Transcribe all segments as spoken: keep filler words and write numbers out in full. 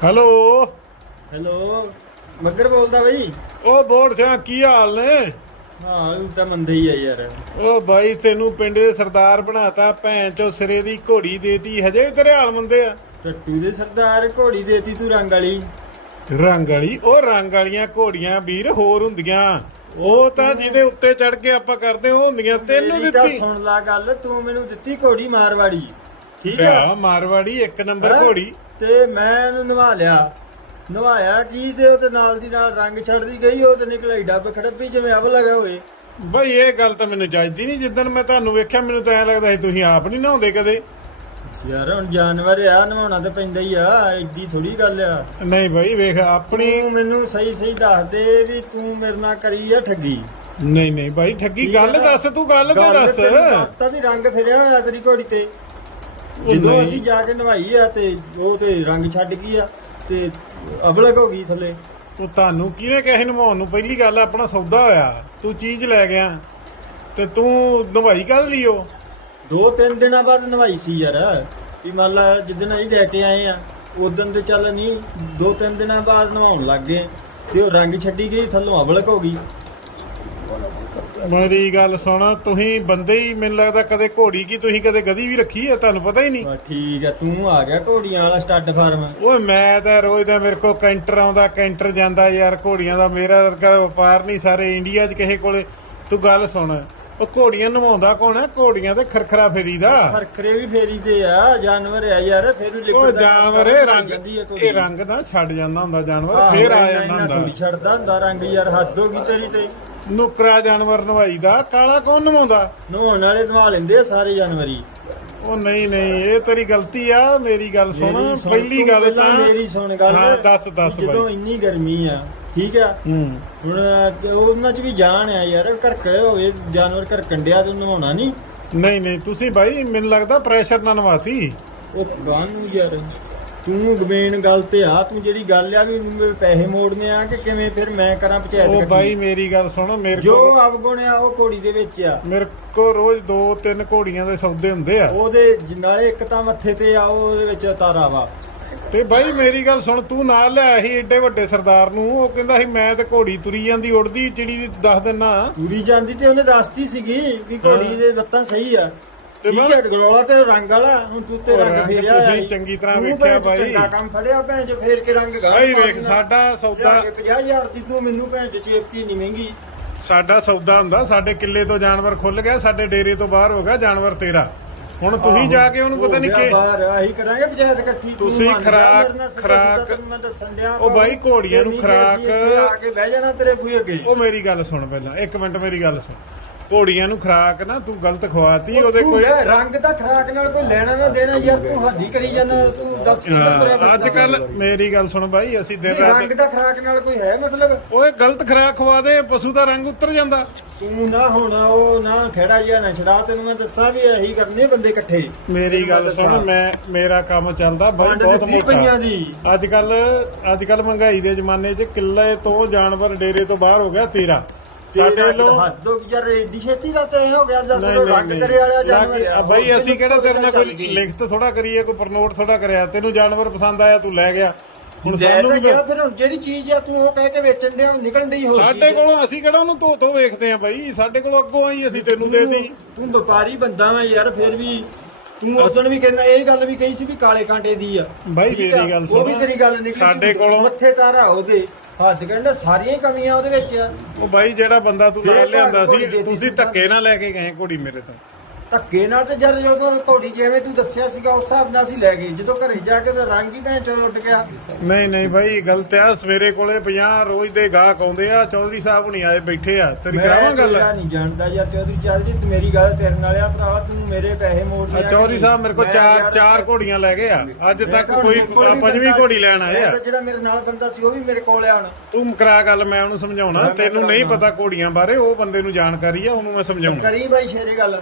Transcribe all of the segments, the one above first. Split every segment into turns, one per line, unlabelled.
Hello
hello ਮੱਗਰ ਬੋਲਦਾ ਬਈ।
ਉਹ ਬੋੜ ਸਿਆ ਕੀ ਹਾਲ ਨੇ?
ਹਾਲ ਤਾਂ ਮੰਦੇ ਹੀ ਆ ਯਾਰ।
ਉਹ ਬਾਈ ਤੈਨੂੰ ਪਿੰਡ ਦੇ ਸਰਦਾਰ ਬਣਾਤਾ, ਭੈਣ ਚੋ ਸਿਰੇ ਦੀ ਘੋੜੀ ਦੇਤੀ, ਹਜੇ ਵੀ ਤੇਰੇ ਹਾਲ ਮੰਦੇ ਆ।
ਟੱਟੂ ਦੇ ਸਰਦਾਰ ਘੋੜੀ ਦੇਤੀ ਤੂੰ ਰੰਗ ਵਾਲੀ।
ਰੰਗ ਵਾਲੀ? ਉਹ ਰੰਗ ਵਾਲੀਆਂ ਘੋੜੀਆਂ ਵੀਰ ਹੋਰ ਹੁੰਦੀਆਂ, ਉਹ ਤਾਂ ਜਿਹਦੇ ਉੱਤੇ ਚੜ ਕੇ ਆਪਾਂ ਕਰਦੇ ਉਹ ਹੁੰਦੀਆਂ। ਤੈਨੂੰ
ਮੇਰੀ ਤਾਂ
ਦਿੱਤੀ
ਸੁਣ ਲਾ ਗੱਲ, ਤੂੰ ਮੈਨੂੰ ਦਿੱਤੀ ਘੋੜੀ ਮਾਰਵਾੜੀ, ਠੀਕ ਆ?
ਆ ਮਾਰਵਾੜੀ ਇੱਕ ਨੰਬਰ
ਹੈਂ?
ਘੋੜੀ।
ਤੇ ਮੈਂ ਉਹਨੂੰ ਨਵਾ ਲਿਆ, ਨਵਾਇਆ ਕੀ ਤੇ ਉਹਦੇ ਨਾਲ ਦੀ ਨਾਲ ਰੰਗ ਛੱਡਦੀ ਗਈ, ਉਹ ਤੇ ਨਿਕਲਾਈ ਡੱਬ ਖੜੱਪੀ ਜਿਵੇਂ ਅਵ ਲਗਾ ਹੋਏ।
ਬਈ ਇਹ ਗੱਲ ਤਾਂ ਮੈਨੂੰ ਜੱਜਦੀ ਨਹੀਂ। ਜਿੱਦਣ ਮੈਂ ਤੁਹਾਨੂੰ ਵੇਖਿਆ ਮੈਨੂੰ ਤਾਂ ਐ ਲੱਗਦਾ ਸੀ ਤੁਸੀਂ ਆਪ ਨਹੀਂ ਨਹਾਉਂਦੇ ਕਦੇ।
ਯਾਰ ਹੁਣ ਜਾਨਵਰ ਆ, ਨਵਾਉਣਾ ਤਾਂ ਪੈਂਦਾ ਹੀ ਆ, ਐਡੀ ਥੋੜੀ ਗੱਲ ਆ।
ਨਹੀਂ ਬਈ ਵੇਖ ਆਪਣੀ।
ਤੂੰ ਮੈਨੂੰ ਸਹੀ ਸਹੀ ਦੱਸ ਦੇ ਵੀ ਤੂੰ ਮੇਰੇ ਨਾਲ ਕਰੀ ਆ ਠੱਗੀ।
ਨਹੀਂ ਨਹੀਂ ਬਾਈ ਠੱਗੀ ਗੱਲ ਦੱਸ, ਤੂੰ ਗੱਲ ਤੇ ਦੱਸ।
ਦੱਸਤਾ ਵੀ ਰੰਗ ਫਿਰਿਆ ਹੋਇਆ ਤੇਰੀ ਘੋੜੀ ਤੇ। ਜਦੋਂ ਅਸੀਂ ਜਾ ਕੇ ਨਵਾਈ ਆ ਤੇ ਉਹ ਤੇ ਰੰਗ ਛੱਡ ਗਈ ਆ ਤੇ ਅਬਲਗ ਹੋ ਗਈ ਥੱਲੇ।
ਉਹ ਤੁਹਾਨੂੰ ਕਿਹਨੇ ਕਹੇ ਨਵਾਉਣ ਨੂੰ? ਪਹਿਲੀ ਗੱਲ ਆਪਣਾ ਸੌਦਾ ਹੋਇਆ, ਤੂੰ ਚੀਜ਼ ਲੈ ਗਿਆ ਤੇ ਤੂੰ ਨਵਾਈ ਕਦ ਲਈ? ਉਹ
ਦੋ ਤਿੰਨ ਦਿਨਾਂ ਬਾਅਦ ਨਵਾਈ ਸੀ ਯਾਰ। ਵੀ ਮੰਨ ਲਾ ਜਿੱਦਣ ਅਸੀਂ ਲੈ ਕੇ ਆਏ ਆ ਉਦੋਂ ਤੇ ਚੱਲ ਨਹੀਂ, ਦੋ ਤਿੰਨ ਦਿਨਾਂ ਬਾਅਦ ਨਵਾਉਣ ਲੱਗ ਗਏ ਤੇ ਉਹ ਰੰਗ ਛੱਡੀ ਗਈ, ਥੱਲੋਂ ਅਬਲਗ ਹੋ ਗਈ।
ਮੇਰੀ ਗੱਲ ਸੁਣ, ਤੁਸੀਂ ਬੰਦੇ ਹੀ ਮੈਨੂੰ ਲੱਗਦਾ ਕਦੇ ਘੋੜੀ ਕੀ ਤੁਸੀਂ ਕਦੇ ਗਧੀ ਵੀ ਰੱਖੀ ਹੈ, ਤੁਹਾਨੂੰ ਪਤਾ ਹੀ ਨਹੀਂ।
ਬਸ ਠੀਕ ਆ, ਤੂੰ ਆ ਗਿਆ ਘੋੜੀਆਂ ਵਾਲਾ ਸਟੱਡ ਫਾਰਮ।
ਓਏ ਮੈਂ ਤਾਂ ਰੋਜ਼ ਦਾ ਮੇਰੇ ਕੋਲ ਕੈਂਟਰ ਆਉਂਦਾ ਕੈਂਟਰ ਜਾਂਦਾ ਯਾਰ ਘੋੜੀਆਂ ਦਾ। ਮੇਰਾ ਵਰਗਾ ਵਪਾਰ ਨਹੀਂ ਸਾਰੇ ਇੰਡੀਆ 'ਚ ਕਿਸੇ ਕੋਲੇ। ਤੂੰ ਗੱਲ ਸੁਣ, ਉਹ ਘੋੜੀਆਂ ਨਵਾਉਂਦਾ ਕੌਣ ਹੈ? ਘੋੜੀਆਂ ਤੇ ਖਰਖਰਾ ਫੇਰੀ ਦਾ।
ਖਰਖਰੇ ਵੀ ਫੇਰੀ ਤੇ ਆ, ਜਾਨਵਰ ਆ ਯਾਰ। ਫਿਰ ਵੀ
ਉਹ
ਲਿਕਵਿਡ
ਜਾਨਵਰ ਇਹ ਰੰਗ ਇਹ ਰੰਗ ਦਾ ਛੱਡ ਜਾਂਦਾ ਹੁੰਦਾ ਜਾਨਵਰ, ਫੇਰ ਆ ਜਾਂਦਾ ਹੁੰਦਾ।
ਥੋੜੀ ਛੱਡਦਾ ਹੁੰਦਾ ਰੰਗ ਯਾਰ, ਹੱਦ ਹੋ ਗਈ ਤੇਰੀ ਤੇ।
ਨੁਕਰਾ ਜਾਨਵਰ ਨਵਾਈ ਦਾ, ਕਾਲਾ ਕੌਣ ਨਵਾਉਂਦਾ?
ਨਹਾਉਣ ਵਾਲੇ ਨਵਾ ਲੈਂਦੇ ਆ ਸਾਰੇ ਜਾਨਵਰੀ।
ਉਹ ਨਹੀਂ ਨਹੀਂ ਇਹ ਤੇਰੀ ਗਲਤੀ ਆ। ਮੇਰੀ ਗੱਲ ਸੁਣ,
ਮੇਰੀ ਸੁਣ,
ਪਹਿਲੀ
ਤੂੰ
ਗੱਲ
ਪਹਿਲਾਂ
ਤਾਂ
ਮੇਰੀ ਸੁਣ ਗੱਲ।
ਹਾਂ ਦੱਸ ਦੱਸ ਬਾਈ।
ਜਦੋਂ ਇੰਨੀ ਗਰਮੀ ਆ, ਠੀਕ ਆ,
ਹੂੰ
ਹੁਣ ਉਹਨਾਂ 'ਚ ਵੀ ਜਾਨ ਆ ਯਾਰ। ਘਰਕੇ ਹੋਵੇ ਜਾਨਵਰ ਘਰ ਕੰਡਿਆ ਤੂੰ ਨਹਾਉਣਾ ਨਹੀਂ।
ਨਹੀਂ ਨਹੀਂ ਤੁਸੀਂ ਬਾਈ ਮੈਨੂੰ ਲੱਗਦਾ ਪ੍ਰੈਸ਼ਰ ਨਾਲ ਨਵਾਤੀ।
ਉਹ ਗਾਨੂੰ ਯਾਰ, ਤੂੰ ਗਵੇਨ ਗੱਲ ਤੇ ਆ। ਤੂੰ ਜਿਹੜੀ ਗੱਲ ਆ ਵੀ ਪੈਸੇ ਮੋੜਨੇ ਆ ਕਿ ਕਿਵੇਂ, ਫਿਰ ਮੈਂ ਕਰਾਂ ਪੰਚਾਇਤ
ਉਹ
ਇਕੱਠੀ।
ਬਾਈ ਮੇਰੀ ਗੱਲ ਸੁਣ, ਮੇਰੇ
ਜੋ
ਕੋਲ
ਅਵਗੁਣ ਆ ਉਹ ਘੋੜੀ ਦੇ ਵਿੱਚ ਆ।
ਮੇਰੇ ਕੋਲ ਰੋਜ਼ ਦੋ ਤਿੰਨ ਘੋੜੀਆਂ ਦੇ ਸੌਦੇ ਹੁੰਦੇ ਆ।
ਉਹਦੇ ਨਾਲੇ ਇੱਕ ਤਾਂ ਮੱਥੇ ਤੇ ਆ, ਉਹਦੇ ਵਿੱਚ ਤਾਰਾ ਵਾ।
ਤੇ ਬਾਈ ਮੇਰੀ ਗੱਲ ਸੁਣ, ਤੂੰ ਨਾਲ ਲਿਆ ਸੀ ਏਡੇ ਵੱਡੇ ਸਰਦਾਰ ਨੂੰ, ਉਹ ਕਹਿੰਦਾ ਸੀ ਮੈਂ ਤੇ ਘੋੜੀ ਤੁਰੀ ਜਾਂਦੀ ਉੜਦੀ ਚਿੜੀ ਦੱਸ ਦਿੰਨਾ।
ਤੁਰੀ ਜਾਂਦੀ ਤੇ ਉਹਨੇ ਦੱਸਤੀ ਸੀਗੀ ਵੀ ਘੋੜੀ ਦੇ ਲੱਤਾਂ ਸਹੀ ਆ।
ਤੇ
ਠੀਕ ਹੈ, ਗਲੋਲਾ ਤੇ ਰੰਗ ਵਾਲਾ। ਹੁਣ ਤੂੰ ਤੇ ਰੰਗ
ਰੰਗ
ਫੇਰਿਆ
ਤੁਸੀਂ
ਹੋਇਆ।
ਚੰਗੀ ਤਰ੍ਹਾਂ
ਤੂੰ
ਵੇਖਿਆ
ਭੈਣ ਚੋ
ਬਾਈ।
ਚੰਗਾ ਕੰਮ ਫੜਿਆ ਭੈਣ ਚ, ਫੇਰ ਕੇ ਰੰਗ ਗਾ
ਬਾਈ ਵੇਖ ਸਾਡਾ ਸੌਦਾ
ਪੰਜਾਹ ਹਜ਼ਾਰ ਦੀ ਤੂੰ ਮੈਨੂੰ ਭੈਣ ਚ ਚੇਪਤੀ ਨਹੀਂ ਮਹਿੰਗੀ।
ਸਾਡਾ ਸੌਦਾ ਹੁੰਦਾ, ਸਾਡੇ ਕਿੱਲੇ ਤੋਂ ਜਾਨਵਰ ਖੁੱਲ ਗਿਆ, ਸਾਡੇ ਡੇਰੇ ਤੋਂ ਬਾਹਰ ਹੋ ਗਿਆ ਜਾਨਵਰ ਤੇਰਾ। ਹੁਣ ਤੁਸੀਂ ਜਾ ਕੇ ਉਹਨੂੰ ਪਤਾ ਨਹੀਂ ਕਿ
ਬਾਹਰ ਆਹੀ ਕਰਾਂਗੇ ਪੰਚਾਇਤ ਇਕੱਠੀ। ਤੂੰ
ਤੁਸੀਂ
ਮੰਨ ਜਾ,
ਖੁਰਾਕ-
ਮੇਰੇ ਨਾਲ ਸਿੱਧਾ
ਖੁਰਾਕ-
ਸਿੱਧਾ ਮੈਂ ਦੱਸਣ ਡਿਆ
ਉਹ ਬਾਈ ਘੋੜੀਆਂ ਨੂੰ
ਨਹੀਂ ਤੇ ਅਸੀਂ
ਖੁਰਾਕ-
ਇੱਥੇ ਆ ਕੇ ਬਹਿ ਜਾਣਾ ਤੇਰੇ ਬੂਹੇ ਅੱਗੇ।
ਉਹ ਮੇਰੀ ਗੱਲ ਸੁਣ ਪਹਿਲਾਂ, ਇੱਕ ਮਿੰਟ ਮੇਰੀ ਗੱਲ ਸੁਣ। ਘੋੜੀਆਂ ਨੂੰ ਖੁਰਾਕ ਨਾ ਤੂੰ ਗਲਤ ਖਵਾਤੀ।
ਉਹ
ਉਹਦੇ
ਤੂੰ
ਕੋਈ
ਯਾਰ ਰੰਗ ਦਾ ਖਰਾਕ ਨਾਲ ਕੋਈ ਲੈਣਾ ਨਾ ਦੇਣਾ ਯਾਰ। ਤੂੰ ਹੱਦੀ ਕਰੀ ਜਾਂਦਾ। ਤੂੰ ਦੱਸ ਕਿੱਦਾਂ ਤੁਰਿਆ ਫਿਰਦਾ?
ਅੱਜ ਕੱਲ ਮੇਰੀ ਗੱਲ ਸੁਣ ਬਾਈ, ਅਸੀਂ ਦਿਨ
ਨਹੀਂ,
ਰਾਤ
ਰੰਗ ਦਾ ਖਰਾਕ ਨਾਲ ਕੋਈ ਹੈ ਮਤਲਬ?
ਓਏ ਗਲਤ ਖੁਰਾਕ ਖਵਾ ਦੇ, ਪਸ਼ੂ ਦਾ ਰੰਗ ਉਤਰ ਜਾਂਦਾ।
ਤੂੰ ਨਾ ਹੁਣ ਉਹ ਨਾ ਖੇੜਾ ਜਿਹਾ ਨਾ ਛੜਾ। ਤੈਨੂੰ ਮੈਂ ਦੱਸਾਂ ਵੀ ਇਹੀ ਕਰਨੇ ਬੰਦੇ ਇਕੱਠੇ।
ਮੇਰੀ ਗੱਲ ਸੁਣ, ਮੈਂ ਮੇਰਾ ਕੰਮ ਚੱਲਦਾ ਬਾਈ
ਵੰਡ
ਬਹੁਤ
ਦਿੱਤੀ ਪਈਆਂ
ਮੋਟਾ।
ਦੀ।
ਅੱਜ ਕੱਲ ਅੱਜ ਕੱਲ ਮਹਿੰਗਾਈ ਦੇ ਜ਼ਮਾਨੇ 'ਚ ਕਿੱਲੇ ਤੋਂ ਜਾਨਵਰ ਡੇਰੇ ਤੋਂ ਬਾਹਰ ਹੋ ਗਿਆ ਤੇਰਾ। ਸਾਡੇ ਲੋ
ਹੱਦ ਹੋ ਗਈ ਯਾਰ, ਏਡੀ ਛੇਤੀ ਦਾ ਸੇ ਹੋ ਗਿਆ। ਦੱਸ
ਨਹੀਂ
ਲੋ ਰੰਗ
ਨਹੀਂ
ਕਰੇ ਵਾਲਾ ਜਾਨਵਰ ਆ।
ਬਾਈ ਅਸੀਂ ਕਿਹੜਾ ਤੇਰੇ ਨਾਲ ਕੋਈ
ਚੱਲ
ਲਿਖਤ ਥੋੜਾ ਕਰੀਏ, ਕੋਈ ਪ੍ਰਨੋਟ ਥੋੜਾ ਕਰਿਆ। ਤੈਨੂੰ ਜਾਨਵਰ ਪਸੰਦ ਆਇਆ ਤੂੰ ਲੈ ਗਿਆ। ਹੁਣ
ਲੈ
ਸਾਨੂੰ
ਤਾਂ
ਕੀ
ਗਿਆ, ਫਿਰ ਹੁਣ ਜਿਹੜੀ ਚੀਜ਼ ਆ ਤੂੰ ਉਹ ਕਹਿ ਕੇ ਵੇਚਣ ਦੇ ਨਿਕਲਣ ਡਈ ਹੋ।
ਸਾਡੇ ਕੋਲੋਂ ਅਸੀਂ ਕਿਹੜਾ ਉਹਨੂੰ ਧੋ ਧੋ ਵੇਖਦੇ ਆ ਬਾਈ। ਸਾਡੇ ਕੋਲੋਂ ਅੱਗੋਂ ਆਈ ਅਸੀਂ ਤੈਨੂੰ ਦੇਤੀ।
ਤੂੰ ਵਪਾਰੀ ਬੰਦਾ ਵਾ ਯਾਰ। ਫਿਰ ਵੀ ਤੂੰ ਉਦੋਂ ਵੀ ਕਹਿੰਦਾ, ਇਹ ਗੱਲ ਵੀ ਕਹੀ ਸੀ ਵੀ ਕਾਲੇ ਕਾਂਟੇ ਦੀ ਆ।
ਬਾਈ
ਠੀਕ ਆ?
ਮੇਰੀ ਗੱਲ
ਉਹ ਵੀ
ਸੁਣ,
ਤੇਰੀ ਗੱਲ ਨਿਕਲੀ।
ਸਾਡੇ ਕੋਲੋਂ
ਮੱਥੇ ਤਾਰਾ ਉਹਦੇ ਹੱਥ ਕਹਿੰਦਾ ਸਾਰੀਆਂ ਹੀ ਕਮੀਆਂ ਉਹਦੇ ਵਿੱਚ ਆ।
ਉਹ ਬਾਈ ਜਿਹੜਾ ਬੰਦਾ ਤੂੰ ਨਾਲ ਲਿਆਂਦਾ
ਘੋੜੀ
ਸੀ,
ਦੇ ਦਿੱਤੀ
ਤੁਸੀਂ ਧੱਕੇ ਨਾਲ ਲੈ ਕੇ ਗਏ ਘੋੜੀ ਮੇਰੇ ਤੋਂ।
ਧੱਕੇ ਨਾਲ ਤੇ ਜਦ ਜਦੋਂ ਘੋੜੀ ਜਿਵੇਂ ਤੂੰ ਦੱਸਿਆ ਸੀਗਾ ਉਸ ਹਿਸਾਬ ਨਾਲ ਅਸੀਂ ਲੈ ਗਏ। ਜਦੋਂ ਘਰੇ ਜਾ ਕੇ ਉਹਦਾ ਰੰਗ ਹੀ ਭੈਣ ਚੋਂ ਉੱਡ ਗਿਆ।
ਨਹੀਂ ਨਹੀਂ ਬਾਈ ਗਲਤ ਆ। ਸਵੇਰੇ ਕੋਲੇ ਪੰਜਾਹ ਰੋਜ਼ ਦੇ ਗਾਹਕ ਆਉਂਦੇ ਆ। ਚੌਧਰੀ ਸਾਹਿਬ ਹੁਣੀ ਆਏ ਬੈਠੇ ਆ, ਤੇਰੀ ਕਰਾਵਾਂ ਗੱਲ?
ਮੈਂ ਨਹੀਂ ਜਾਣਦਾ ਯਾਰ ਚੌਧਰੀ ਚੱਲਦੀ ਤੇ ਮੇਰੀ ਗੱਲ ਤੇਰੇ ਨਾਲ ਆ ਭਰਾਵਾ। ਤੂੰ ਮੇਰੇ ਪੈਸੇ ਮੋੜਨੇ ਆ।
ਚੌਧਰੀ ਸਾਹਿਬ ਮੇਰੇ ਕੋਲ ਚਾਰ ਚਾਰ ਘੋੜੀਆਂ ਲੈ ਗਏ ਆ। ਅੱਜ ਤੱਕ ਕੋਈ ਪੰਜਵੀਂ ਘੋੜੀ ਲੈਣ ਆਏ ਆ।
ਜਿਹੜਾ ਮੇਰੇ ਨਾਲ ਬੰਦਾ ਸੀ ਉਹ ਵੀ ਮੇਰੇ ਕੋਲ ਆ ਹੁਣ।
ਤੂੰ ਕਰਾ ਗੱਲ, ਮੈਂ ਉਹਨੂੰ ਸਮਝਾਉਣਾ। ਤੈਨੂੰ ਨਹੀਂ ਪਤਾ ਘੋੜੀਆਂ ਬਾਰੇ, ਉਹ ਬੰਦੇ ਨੂੰ ਜਾਣਕਾਰੀ ਆ, ਉਹਨੂੰ ਮੈਂ ਸਮਝਾਉਣਾ।
ਕਰੀ ਬਾਈ ਸ਼ੇਰੇ ਗੱਲ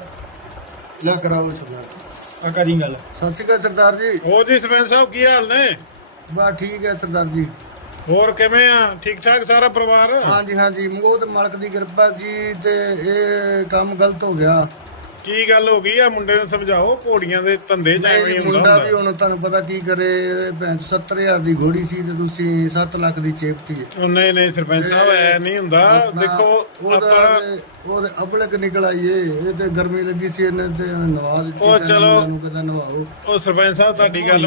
ਲੈ ਕਰਾਓ ਸਰਦਾਰ।
ਆ ਕਰੀ ਗੱਲ।
ਸਤਿ ਸ਼੍ਰੀ ਅਕਾਲ ਸਰਦਾਰ ਜੀ।
ਹੋਰ ਜੀ ਸਰਪੰਚ ਸਾਹਿਬ ਕੀ ਹਾਲ ਨੇ?
ਬਸ ਠੀਕ ਹੈ ਸਰਦਾਰ ਜੀ।
ਹੋਰ ਕਿਵੇਂ ਆ? ਠੀਕ ਠਾਕ ਸਾਰਾ ਪਰਿਵਾਰ?
ਹਾਂਜੀ ਹਾਂਜੀ, ਉਹ ਤੇ ਮਾਲਕ ਦੀ ਕਿਰਪਾ ਜੀ। ਤੇ ਇਹ ਕੰਮ ਗਲਤ ਹੋ ਗਿਆ।
ਕੀ ਗੱਲ ਹੋ ਗਈ ਆ? ਮੁੰਡੇ ਨੂੰ ਸਮਝਾਓ, ਘੋੜੀਆਂ ਦੇ ਧੰਦੇ ਚ ਐਵੇਂ ਹੀ ਹੁੰਦਾ
ਮੁੰਡਾ ਵੀ
ਹੁੰਦਾ।
ਹੁਣ ਤੁਹਾਨੂੰ ਪਤਾ ਕੀ ਕਰੇ, ਭੈਣ ਚੋ ਸੱਤਰ ਹਜ਼ਾਰ ਦੀ ਘੋੜੀ ਸੀ ਤੇ ਤੁਸੀਂ ਸੱਤ ਲੱਖ ਦੀ ਚੇਪਤੀ ਹੈ।
ਉਹ ਨਹੀਂ ਨਹੀਂ ਸਰਪੰਚ ਸਾਹਿਬ, ਐ ਨਹੀਂ ਹੁੰਦਾ।
ਆਪਣਾ
ਦੇਖੋ
ਉਹਦਾ
ਆਪਾਂ
ਤੇ- ਉਹਦੇ ਅਬਲਕ ਨਿਕਲ ਆਈਏ, ਇਹ ਤੇ ਗਰਮੀ ਲੱਗੀ ਸੀ ਇਹਨੇ ਤੇ ਨਵਾ ਦਿੱਤੀ।
ਉਹ
ਤੇ
ਚਲੋ।
ਮੁੰਡਾ ਨੂੰ ਕਹਿੰਦਾ ਨਵਾਓ।
ਉਹ ਸਰਪੰਚ ਸਾਹਿਬ ਤੁਹਾਡੀ ਗੱਲ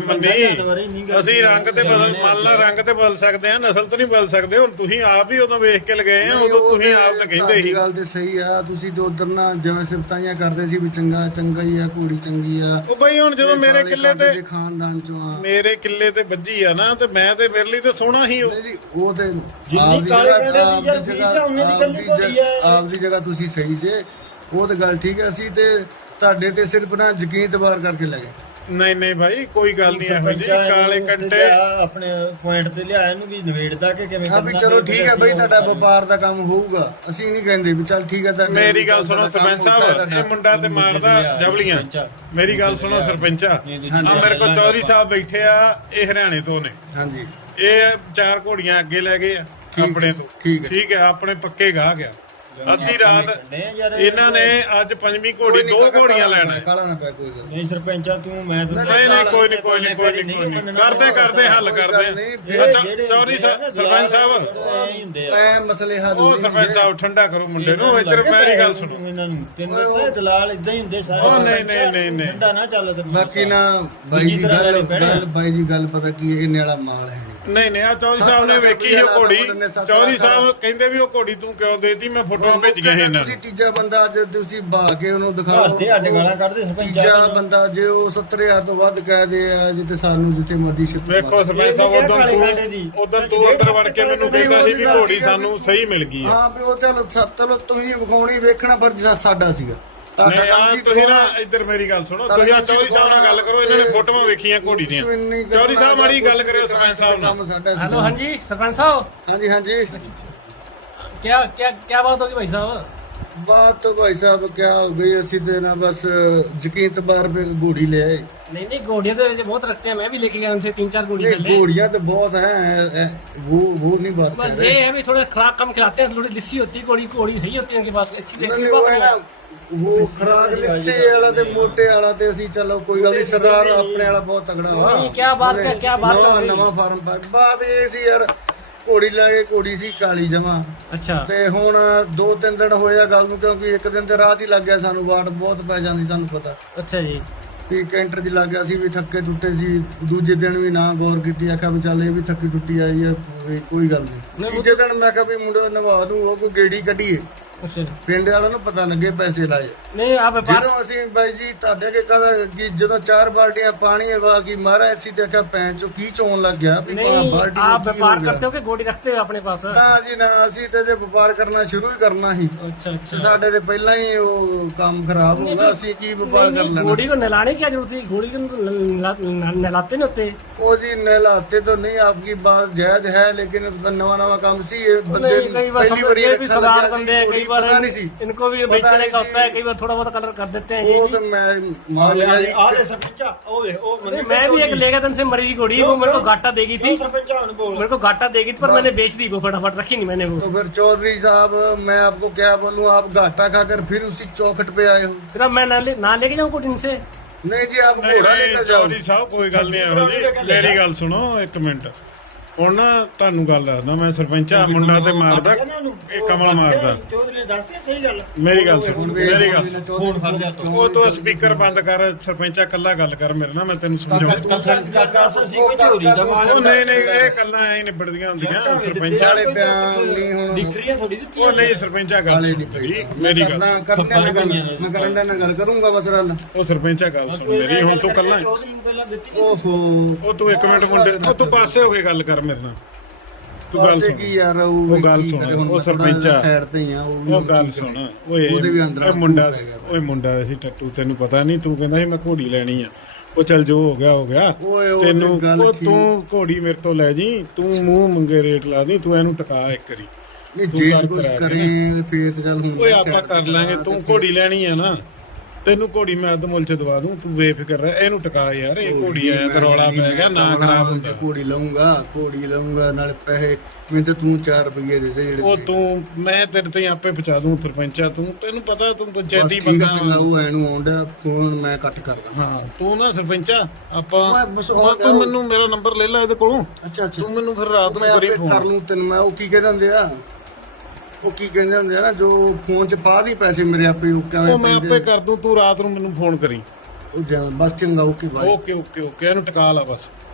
ਮੰਨੀ, ਅਸੀਂ ਰੰਗ ਤੇ ਬਦਲ ਮੰਨ ਲਾ ਰੰਗ ਤੇ ਬਦਲ ਸਕਦੇ ਆ, ਨਸਲ ਤੋਂ ਨਹੀਂ ਬਦਲ ਸਕਦੇ। ਹੁਣ ਤੁਸੀਂ ਆਪ ਹੀ ਉਦੋਂ ਵੇਖ ਕੇ ਲਗਾਏ ਆ, ਉਦੋਂ ਤੁਸੀਂ ਆਪ ਤਾਂ ਕਹਿੰਦੇ ਸੀ।
ਗੱਲ ਤੇ ਸਹੀ ਆ, ਤੁਸੀਂ ਤੇ ਉਧਰ ਨਾ ਜਿਵੇਂ ਸਿਫਤਾਈਆਂ ਕਰਦੇ ਸੀ ਵੀ ਚੰਗਾ ਚੰਗਾ ਹੀ ਆ, ਘੋੜੀ ਚੰਗੀ ਆ।
ਉਹ ਬਈ ਹੁਣ ਜਦੋਂ ਮੇਰੇ
ਕਾਲੇ
ਕਿੱਲੇ
ਕਾਂਟੇ
ਤੇ
ਦੇ ਖਾਨਦਾਨ ਚੋਂ ਆ।
ਮੇਰੇ ਕਿੱਲੇ ਤੇ ਵੱਜੀ ਆ ਨਾ, ਤੇ ਮੈਂ ਤੇ ਮੇਰੇ ਲਈ ਤੇ ਸੋਹਣਾ ਹੀ ਉਹ।
ਨਹੀਂ ਜੀ, ਉਹ ਤੇ
ਜਿੰਨੀ
ਆਪਦੀ
ਕਾਲੇ
ਜਗ੍ਹਾ-
ਕਾਂਟੇ ਦੀ ਯਾਰ
ਆਪਦੀ
ਫੀਸ
ਜਗ੍ਹਾ-
ਆ, ਉਨੀ ਦੀ
ਆਪਦੀ
ਇਕੱਲੀ ਘੋੜੀ ਆ।
ਜਗ੍ਹਾ- ਆਪਦੀ ਜਗ੍ਹਾ ਤੁਸੀਂ ਸਹੀ ਜੇ, ਉਹ ਤੇ ਗੱਲ ਠੀਕ ਹੈ। ਅਸੀਂ ਤੇ ਤੁਹਾਡੇ ਤੇ ਸਿਰਫ ਨਾ ਯਕੀਨ ਤਬਾਰ ਕਰਕੇ ਲੈ ਗਏ।
ਨਹੀਂ ਨਹੀਂ ਭਾਈ ਕੋਈ ਗੱਲ ਨਹੀਂ ਇਹੋ ਜੀ। ਕਾਲੇ ਕੰਟੇ
ਆਪਣੇ ਪੁਆਇੰਟ ਤੇ ਲਿਆ ਇਹਨੂੰ ਵੀ ਨਵੇੜਦਾ ਕਿ ਕਿਵੇਂ
ਹਾਂ ਵੀ ਚਲੋ ਠੀਕ ਹੈ ਬਈ, ਤੁਹਾਡਾ ਵਪਾਰ ਦਾ ਕੰਮ ਹੋਊਗਾ, ਅਸੀਂ ਨਹੀਂ ਕਹਿੰਦੇ ਵੀ ਚੱਲ ਠੀਕ ਹੈ ਤੁਹਾਡਾ
ਮੇਰੀ ਗੱਲ ਸੁਣੋ
ਤੁਹਾਡਾ ਕੰਮ
ਸਰਪੰਚ
ਹੋਊਗਾ
ਸਾਹਿਬ,
ਤੁਹਾਡਾ।
ਇਹ ਮੁੰਡਾ ਤੇ ਮਾਰਦਾ ਜਵਲੀਆਂ। ਮੇਰੀ ਗੱਲ ਸੁਣੋ ਸਰਪੰਚਾ, ਆ ਮੇਰੇ ਕੋਲ ਚੌਧਰੀ ਸਾਹਿਬ ਬੈਠੇ ਆ, ਇਹ ਹਰਿਆਣੇ ਤੋਂ ਨੇ।
ਹਾਂਜੀ
ਇਹ ਚਾਰ ਘੋੜੀਆਂ ਅੱਗੇ ਲੈ ਗਏ ਆ ਆਪਣੇ ਤੋਂ।
ਠੀਕ ਹੈ।
ਠੀਕ ਹੈ, ਆਪਣੇ ਪੱਕੇ ਗਾਹ ਗਿਆ। ਅੱਧੀ ਰਾਤ ਇਹਨਾਂ ਨੇ ਅੱਜ ਪੰਜਵੀਂ ਘੋੜੀ ਦੋ ਘੋੜੀਆਂ ਲੈਣਾ।
ਕਾਲਾ ਨਾ ਪੈ ਕੋਈ ਗੱਲ।
ਨਹੀਂ ਸਰਪੰਚਾ ਤੂੰ ਮੈਂ ਤੂੰ
ਨਹੀਂ ਨਹੀਂ ਕੋਈ ਨਹੀਂ ਕੋਈ ਨਹੀਂ ਕੋਈ ਨਹੀਂ ਕੋਈ ਨਹੀਂ ਕਰਦੇ ਕਰਦੇ ਹੱਲ ਕਰਦੇ ਆ। ਚੌਧਰੀ ਸਾਹਿਬ ਸਰਪੰਚ ਸਾਹਿਬ,
ਐ ਮਸਲੇ ਹੱਲ
ਉਹ ਸਰਪੰਚ ਸਾਹਿਬ ਠੰਡਾ ਕਰੋ ਮੁੰਡੇ ਨੂੰ। ਇੱਧਰ ਮੇਰੀ ਗੱਲ ਸੁਣੋ।
ਇਹਨਾਂ ਨੂੰ ਤੈਨੂੰ ਦੱਸਿਆ ਦਲਾਲ ਇਦਾਂ ਹੀ ਹੁੰਦੇ ਸਾਰੇ।
ਉਹ ਨਹੀਂ ਨਹੀਂ ਨਹੀਂ ਨਹੀਂ
ਠੰਡਾ ਨਾ ਚੱਲ ਤੇ
ਬਾਕੀ ਨਾ ਬਾਈ ਜੀ ਗੱਲ ਗੱਲ ਬਾਈ ਜੀ ਗੱਲ ਪਤਾ ਕੀ ਹੈ, ਇਹਨੇ ਵਾਲਾ ਮਾਲ ਹੈ ਨਹੀਂ।
ਨਹੀਂ ਨਹੀਂ ਆ ਚੌਧਰੀ ਸਾਹਿਬ ਨੇ ਵੇਖੀ ਸੀ ਉਹ ਘੋੜੀ। ਚੌਧਰੀ ਸਾਹਿਬ ਕਹਿੰਦੇ ਵੀ ਉਹ ਘੋੜੀ ਤੂੰ ਕਿਉਂ ਦੇਤੀ? ਮੈਂ ਫੋਟੋਆਂ ਭੇਜ ਗਏ ਇਹਨਾਂ
ਤੁਸੀਂ
ਨੂੰ।
ਤੀਜਾ ਬੰਦਾ ਅੱਜ ਤੁਸੀਂ ਬਾ ਕੇ ਉਹਨੂੰ
ਘਰ
ਦਿਖਾਓ।
ਦੇ ਸਾਡੇ ਗਾਲਾਂ ਕੱਢਦੇ ਸਰਪੰਚ
ਤੀਜਾ ਬੰਦਾ ਜੇ ਉਹ ਸੱਤਰ ਹਜ਼ਾਰ ਤੋਂ ਵੱਧ ਕਹਿ ਦੇ ਆ ਜਿੱਤੇ ਸਾਨੂੰ ਜਿੱਥੇ ਮਰਦੀ ਸ਼ਿਫਟ
ਵੇਖੋ ਸਰਪੰਚ ਸਾਹਿਬ, ਉਦੋਂ ਤੂੰ ਉਦੋਂ ਤੂੰ ਅੰਦਰ ਵੜ ਕੇ ਮੈਨੂੰ ਕਹਿੰਦਾ ਸੀ ਵੀ ਘੋੜੀ ਸਾਨੂੰ ਸਹੀ ਮਿਲ ਗਈ ਹੈ।
ਹਾਂ ਵੀ ਉਹ ਚਲ ਚਲੋ ਤੁਸੀਂ ਵਿਖਾਉਣੀ ਵੇਖਣਾ ਫਰਜ਼ ਸਾ- ਸਾਡਾ ਸੀਗਾ। ਤੁਹਾਡਾ
ਨਹੀਂ
ਕੰਮ
ਆ
ਸੀ
ਤੁਸੀਂ ਨਾ ਇੱਧਰ ਮੇਰੀ ਗੱਲ ਸੁਣੋ। ਤੁਸੀਂ ਆ ਚੌਧਰੀ ਸਾਹਿਬ ਨਾਲ ਗੱਲ ਕਰੋ, ਇਹਨਾਂ ਨੇ ਫੋਟੋਆਂ ਵੇਖੀਆਂ ਘੋੜੀ ਦੀਆਂ। ਚੌਧਰੀ ਸਾਹਿਬ ਮਾੜੀ ਗੱਲ ਕਰਿਓ ਸਰਪੰਚ ਸਾਹਿਬ ਨਾਲ।
ਕੰਮ ਸਾਡਾ
हेलो हाँ जी सरपंच साहब,
ਹਾਂਜੀ ਹਾਂਜੀ
क्या क्या क्या बात होगी भाई साहब?
बात तो भाई साहब क्या हो गई, ਅਸੀਂ ਤੇ ਨਾ बस यकीन तबार पे घोड़ी ले आए।
नहीं नहीं घोड़ियाँ तो बहुत रखते हैं, मैं भी लेके गया उनसे तीन चार घोड़ी
नहीं
पहले।
घोड़ियां तो बहुत हैं, वो वो नहीं बात
बस
कर
ये
रहे।
है भी थोड़ा खुराक कम खिलाते हैं, थोड़ी लिस्सी होती है घोड़ी, घोड़ी सही होती है उनके पास, अच्छी
नहीं,
अच्छी
नहीं, वो
बात
है
है।
ना वो ਖਰਾਕ ਲਿੱਸੇ ਵਾਲਾ ਤੇ ਮੋਟੇ ਵਾਲਾ ਤੇ ਅਸੀਂ ਚਲੋ ਕੋਈ ਗੱਲ ਨਹੀਂ, ਸਰਦਾਰ ਆਪਣੇ ਵਾਲਾ ਬਹੁਤ ਤਗੜਾ ਵਾ।
नहीं, क्या बात है, क्या बात
ਨਵਾਂ
कर रही?
ਨਵਾਂ ਫਾਰਮ ਪੈਕ ਬਾਤ ਇਹ ਸੀ ਯਾਰ, ਘੋੜੀ ਲੈ ਕੇ ਘੋੜੀ ਸੀ ਕਾਲੀ ਜਮਾ।
अच्छा
ਤੇ ਹੁਣ ਦੋ ਤਿੰਨ ਦਿਨ ਹੋਇਆ ਗੱਲ ਨੂੰ, ਕਿਉਂਕਿ ਇੱਕ ਦਿਨ ਤੇ ਰਾਤ ਹੀ ਲੱਗ ਗਿਆ ਸਾਨੂੰ, ਵਾਟ ਬਹੁਤ ਪੈ ਜਾਂਦੀ ਤੁਹਾਨੂੰ ਪਤਾ
अच्छा जी।
ਵੀ ਕੈਂਟਰ 'ਚ ਲੱਗ ਗਿਆ ਸੀ, ਵੀ ਥੱਕੇ ਟੁੱਟੇ ਸੀ। ਦੂਜੇ ਦਿਨ ਵੀ ਨਾ ਗੌਰ ਕੀਤੀ, ਆਖਿਆ ਵੀ ਚੱਲ ਇਹ ਵੀ ਥੱਕੀ ਟੁੱਟੀ ਆਈ ਹੈ, ਵੀ ਕੋਈ ਗੱਲ ਨਹੀਂ।
ਨਹੀਂ, ਉਹ
ਤੀਜੇ ਦਿਨ ਮੈਂ ਕਿਹਾ ਵੀ ਮੁੰਡਾ ਨਵਾ ਦੂੰ, ਉਹ ਕੋਈ ਗੇੜੀ ਕੱਢੀਏ,
अच्छा
ਪਿੰਡ ਵਾਲਿਆਂ ਨੂੰ ਪਤਾ ਲੱਗੇ ਪੈਸੇ ਲਾਏ।
नहीं आप व्यापार
ਜਦੋਂ ਅਸੀਂ ਬਾਈ ਜੀ ਤੁਹਾਡੇ ਕੇ ਕਹਦਾ ਕਿ ਜਦੋਂ ਚਾਰ ਬਾਲਟੀਆਂ ਪਾਣੀ ਵਾ ਕੀ ਮਾਰਾ, ਅਸੀਂ ਦੇਖਿਆ ਭੈਣ ਚੋ ਕੀ ਚੋਣ ਲੱਗ ਗਿਆ ਵੀ
नहीं
ਬਾਲਟੀ
आप
ਨੂੰ ਕੀ
व्यापार
ਹੋ ਗਿਆ।
करते हो कि घोड़ी रखते हो अपने पास?
ਨਾ ਜੀ ਨਾ, ਅਸੀਂ ਤੇ ਜੇ ਵਪਾਰ ਕਰਨਾ ਸ਼ੁਰੂ ਹੀ ਕਰਨਾ ਸੀ
अच्छा
ਤੇ
अच्छा।
ਸਾਡੇ ਤੇ ਪਹਿਲਾਂ ਹੀ ਉਹ ਕੰਮ ਖਰਾਬ ਹੋ ਗਿਆ, ਅਸੀਂ ਕੀ ਵਪਾਰ ਕਰ
नहीं, नहीं,
ਲੈਣਾ।
घोड़ी को नहलाने की क्या जरूरत थी? घोड़ी को तो नहला- नहला- नहलाते नहीं होते।
ਉਹ ਜੀ ਨਹਿਲਾਤੇ तो नहीं, आपकी बात जायज है, लेकिन नवा नवा काम सी ये बंदे
नहीं, कई बार
पहली
सब
बारी
ये भी
रखा
सरदार
लगा सी,
बंदे हैं,
घोड़ी
कई बार
पता नहीं सी।
इनको भी
पता
बेचने
नहीं
का होता है,
सी।
कई बार थोड़ा बहुत कलर कर देते हैं ये
वो
भी।
तो मैं मान लिया जी।
ਆ ਦੇ ਸਰਪੰਚਾ ਓਏ ਉਹ
नहीं, मैं भी एक लेगा था उनसे मरी घोड़ी, वो मेरे को घाटा देगी थी,
ਸਰਪੰਚਾ ਹੁਣ ਬੋਲ।
मेरे को घाटा देगी थी, पर मैंने बेच दी वो, फटाफट रखी नहीं मैंने वो।
तो फिर चौधरी साहब मैं आपको क्या बोलूं, आप घाटा खाकर फिर उसी चौखट पे आए हो।
फिर अब मैं ना ले ना लेके जाऊँ घोड़ी इनसे?
नहीं जी, आप
ਨਹੀਂ
घोड़ा
ਨਹੀਂ
लेकर जाओ।
ਚੌਧਰੀ ਸਾਹਿਬ ਕੋਈ ਗੱਲ ਨਹੀਂ ਇਹੋ ਜੀ। ਮੇਰੀ ਗੱਲ ਸੁਣੋ ਇੱਕ ਮਿੰਟ। ਹੁਣ ਨਾ ਤੁਹਾਨੂੰ ਗੱਲ ਦੱਸਦਾ ਮੈਂ, ਸਰਪੰਚਾ ਮੁੰਡਾ ਤੇ ਮਾਰਦਾ, ਇਹ ਕਮਲ ਮਾਰਦਾ।
ਚੌਧਰੀ ਨੇ ਦੱਸਤੀ ਸਹੀ ਗੱਲ।
ਮੇਰੀ ਗੱਲ ਸੁਣ, ਮੇਰੀ ਗੱਲ
ਫੋਨ ਫੜ ਲਿਆ ਤੂੰ।
ਉਹ ਤੋਂ ਸਪੀਕਰ ਬੰਦ ਕਰ, ਸਰਪੰਚਾ ਕੱਲਾ ਗੱਲ ਕਰ ਮੇਰੇ ਨਾਲ, ਮੈਂ ਤੈਨੂੰ ਸਮਝਾਉਂਦਾ।
ਕਾਕਾ ਅਸੀਂ ਕੋਈ ਚੋਰੀ ਦਾ ਮਾਲ
ਉਹ ਨਹੀਂ ਨਹੀਂ ਇਹ ਗੱਲਾਂ ਐਂ ਨਿਬੜਦੀਆਂ ਹੁੰਦੀਆਂ ਸਰਪੰਚਾ।
ਵਾਲੇ ਬਿਆਨ ਨਹੀਂ ਹੁਣ
ਦਿੱਕਰੀਆਂ ਥੋੜੀ ਦਿੱਤੀ
ਉਹ ਨਹੀਂ ਸਰਪੰਚਾ ਗੱਲ
ਵਾਲੇ
ਸੁਣ
ਨਹੀਂ
ਮੇਰੀ
ਪਈ।
ਮੇਰੀ ਗੱਲ
ਕਰਨਾ ਕਰਨੇ ਨਾਲ ਗੱਲ ਮੈਂ ਕਰਨ ਦੇ ਨਾਲ ਗੱਲ ਕਰੂੰਗਾ ਮਸਲਾ ਨਾਲ।
ਉਹ ਸਰਪੰਚਾ ਗੱਲ ਸੁਣ ਮੇਰੀ, ਹੁਣ ਤੂੰ ਕੱਲਾ
ਚੌਧਰੀ ਨੂੰ ਪਹਿਲਾਂ ਦਿੱਤੀ।
ਓਹੋ
ਉਹ ਤੂੰ ਇੱਕ ਮਿੰਟ ਮੁੰਡੇ, ਉਹ ਤੂੰ ਪਾਸੇ ਹੋ ਕੇ ਗੱਲ ਕਰ ਮੇਰੇ ਨਾਲ। ਤੂੰ ਗੱਲ
ਪਾਸੇ
ਸੁਣ,
ਕੀ ਯਾਰ, ਉਹ
ਉਹ
ਵੀ
ਗੱਲ
ਕੀ
ਸੁਣ,
ਕਰੇ, ਹੁਣ
ਉਹ
ਮੈਂ ਥੋੜ੍ਹਾ
ਸਰਪੰਚਾ
ਜਿਹਾ ਸਾਈਡ ਤੇ ਹੀ ਆ, ਉਹ ਵੀ
ਉਹ
ਹੁਣ
ਗੱਲ
ਕੀ
ਸੁਣ
ਕਰੇ।
ਓਏ
ਉਹਦੇ ਵੀ ਅੰਦਰ
ਉਹ ਮੁੰਡਾ
ਪੈ ਗਿਆ।
ਓਏ ਮੁੰਡਾ ਸੀ ਟੱਟੂ, ਤੈਨੂੰ ਪਤਾ ਨਹੀਂ, ਤੂੰ ਕਹਿੰਦਾ ਸੀ ਮੈਂ ਘੋੜੀ ਲੈਣੀ ਆ। ਉਹ ਚੱਲ ਜੋ ਹੋ ਗਿਆ ਹੋ ਗਿਆ।
ਓਏ ਉਹ ਤੇ
ਤੈਨੂੰ
ਗੱਲ
ਉਹ
ਠੀਕ।
ਤੂੰ ਘੋੜੀ ਮੇਰੇ ਤੋਂ ਲੈ ਜੀ, ਤੂੰ ਮੂੰਹ ਮੰਗੇ ਰੇਟ ਲਾ ਦੀ, ਤੂੰ ਇਹਨੂੰ ਟਕਾ ਇੱਕ ਵਾਰੀ।
ਨਹੀਂ
ਤੂੰ
ਜੇ
ਗੱਲ
ਕੁਝ
ਕਰਾ
ਕਰੇ ਫੇਰ ਤੇ ਚੱਲ ਹੁਣ
ਓਏ ਆਪਾਂ ਕਰ ਲਾਂਗੇ, ਤੂੰ ਘੋੜੀ ਲੈਣੀ ਆ ਨਾ। ਤੈਨੂੰ ਘੋੜੀ ਮੈਂ ਅੱਧ ਮੁੱਲ ਚ ਦਵਾ ਦੂੰ, ਤੂੰ ਬੇਫਿਕਰ ਰਹਿ, ਇਹਨੂੰ ਟਿਕਾ ਯਾਰ, ਇਹ ਘੋੜੀ ਆਇਆ ਤੇ ਰੌਲਾ ਪੈ ਗਿਆ, ਨਾ ਖਰਾਬ ਹੁੰਦਾ।
ਘੋੜੀ ਲਊਂਗਾ ਘੋੜੀ ਲਊਂਗਾ ਨਾਲ ਪੈਸੇ ਮੈਨੂੰ ਤੇ ਤੂੰ ਚਾਰ ਰੁਪਏ ਦੇ ਦੇ ਜਿਹੜੇ
ਉਹ ਤੂੰ ਮੈਂ ਤੇਰੇ ਤੇ ਆਪੇ ਪਹੁੰਚਾ ਦੂੰ ਸਰਪੰਚਾ, ਤੂੰ ਤੈਨੂੰ ਪਤਾ ਤੂੰ
ਬਸ
ਪੰਚਾਇਤੀ
ਠੀਕ ਆ,
ਬੰਦਾ
ਚੰਗਾ ਉਹ ਐਨੂੰ ਆਉਂਦਾ ਫੋਨ ਮੈਂ ਕੱਟ ਕਰਦਾ।
ਹਾਂ ਤੂੰ ਨਾ ਸਰਪੰਚਾ ਆਪਾਂ
ਮੈਂ ਬਸ ਹੋ
ਮੈਂ-
ਗਿਆ।
ਤੂੰ ਮੈਨੂੰ ਮੇਰਾ ਨੰਬਰ ਲੈ ਲੈ ਇਹਦੇ ਕੋਲੋਂ,
ਅੱਛਾ ਅੱਛਾ
ਤੂੰ ਮੈਨੂੰ ਫਿਰ ਰਾਤ ਨੂੰ
ਮੈਂ
ਕਰੀ
ਆਪੇ ਕਰ
ਫੋਨ।
ਲੂੰ ਤੈਨੂੰ ਮੈਂ ਉਹ ਕੀ ਕਹਿੰਦੇ ਹੁੰਦੇ ਆ ਉਹ ਕੀ ਕਹਿੰਦੇ ਹੁੰਦੇ ਆ ਨਾ ਜੋ ਫੋਨ 'ਚ ਪਾ ਦੀ ਪੈਸੇ ਮੇਰੇ ਆਪੇ ਉਹ ਕਿਵੇਂ
ਉਹ ਮੈਂ ਆਪੇ ਕਰ ਦੂੰ, ਤੂੰ ਰਾਤ ਨੂੰ ਮੈਨੂੰ ਫੋਨ ਕਰੀ।
ਉਹ ਜਾਂ ਬਸ ਚੰਗਾ okay bye.
Okay okay okay ਇਹਨੂੰ ਟਿਕਾ ਲਾ ਬਸ।